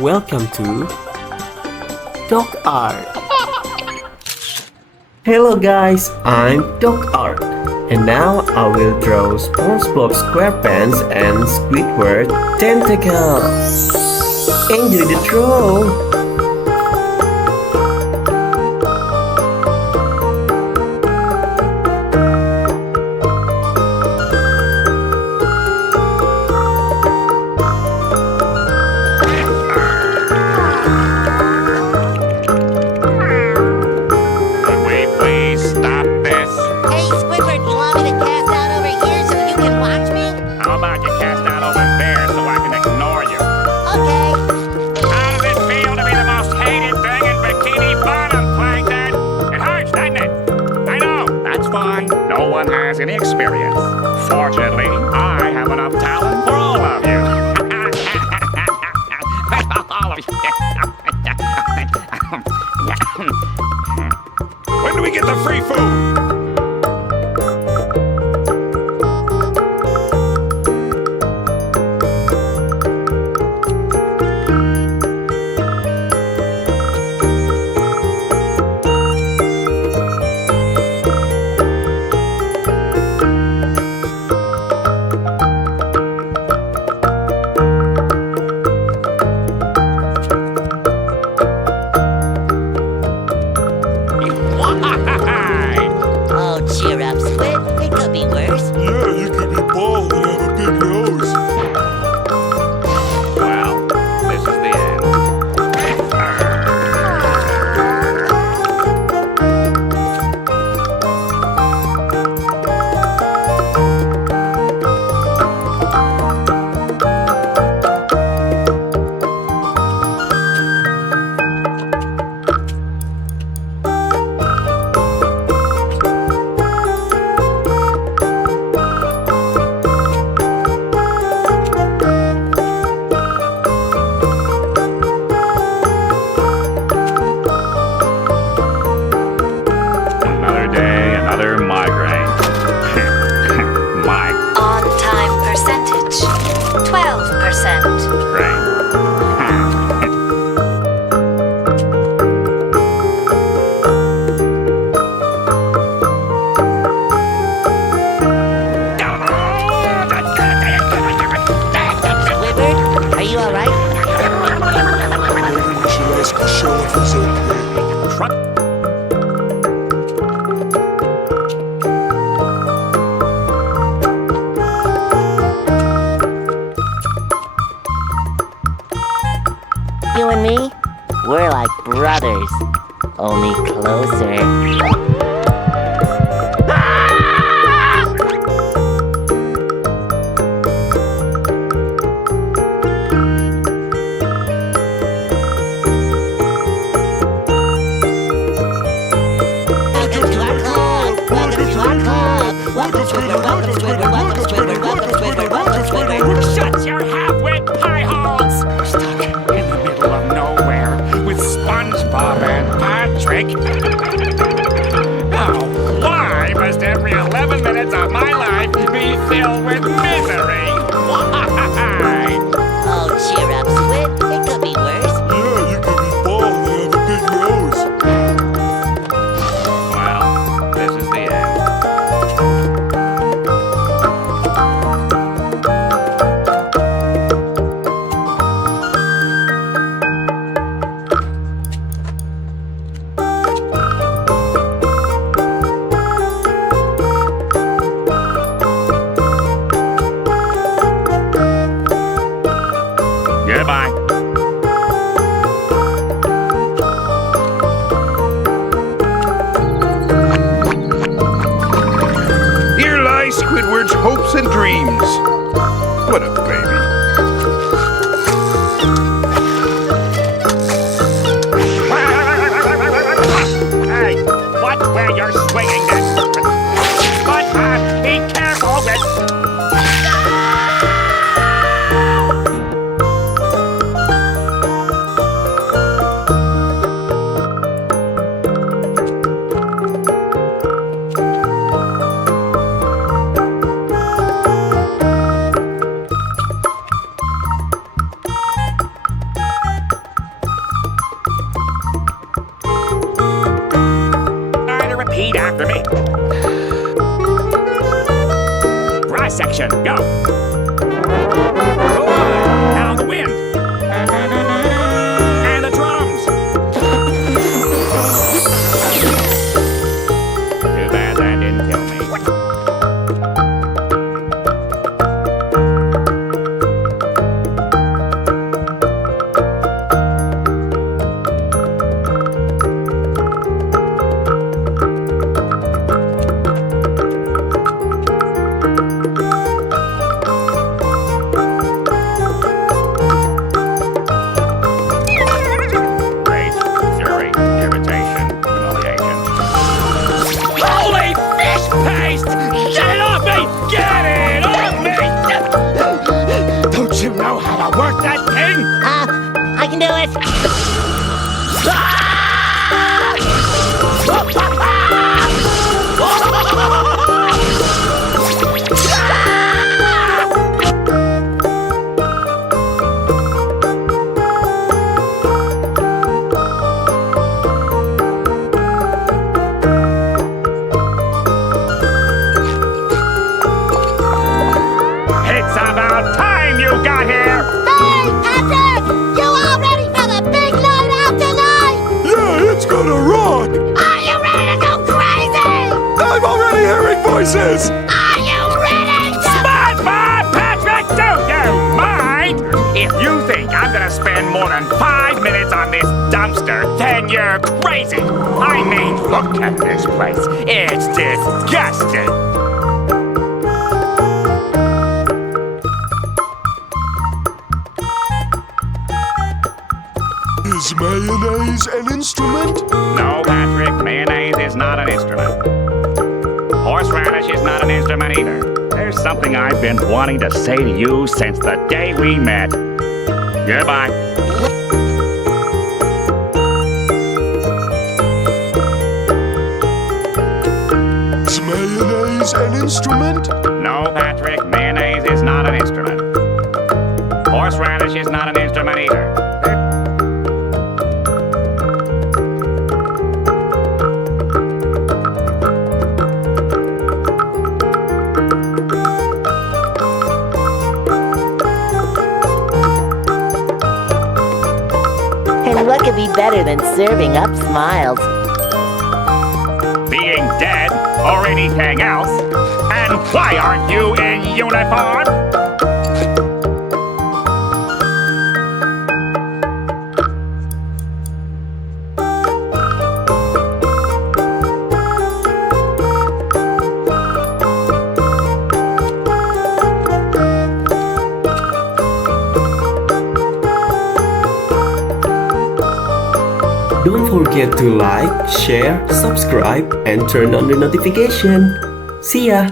welcome to DocArt. Hello guys, I'm DocArt, and now I will draw Spongebob Squarepants and Squidward tentacle. Enjoy the draw! No one has any experience. Fortunately, I have enough talent for all of you. All of you. When do we get the free food? Cheer up, Squid. It could be worse. Yeah, you could be bald and have a big nose. Well, this is the end. Another migraine. On-time percentage, 12%. Great. Squidward, are you alright? Maybe we should ask Michelle if he's okay. You and me, we're like brothers, only closer. Shut your half-wit pie holes! Stuck in the middle of nowhere with Spongebob and Patrick. Oh, why must every 11 minutes of my life be filled with misery? Why? Oh, cheer up, Squid. It could be worse. Yeah, you could be bald and have a big nose. Well, this is the end. Goodbye. Here lie Squidward's hopes and dreams. What a baby. Hey, watch where you're swinging this. But be careful with... Action, go! Go on, now the wind. And the drums. Too bad that didn't kill me. Rage, fury, irritation, humiliation. Holy fish paste! Get it off me! Get it off me! Don't you know how to work that thing? I can do it. It's about time you got here! Hey, Patrick! You all ready for the big night out tonight? Yeah, it's gonna rock! Are you ready to go crazy? I'm already hearing voices! Are you ready to... Spongebob, Patrick, do you mind? If you think I'm gonna spend more than 5 minutes on this dumpster, then you're crazy. I mean, look at this place. It's disgusting. Is mayonnaise an instrument? No, Patrick, mayonnaise is not an instrument. Horseradish is not an instrument either. There's something I've been wanting to say to you since the day we met. Goodbye. Is mayonnaise an instrument? No, Patrick, mayonnaise is not an instrument. Horseradish is not an instrument either. And what could be better than serving up smiles? Being dead or anything else? And why aren't you in uniform? Don't forget to like, share, subscribe, and turn on the notification. See ya!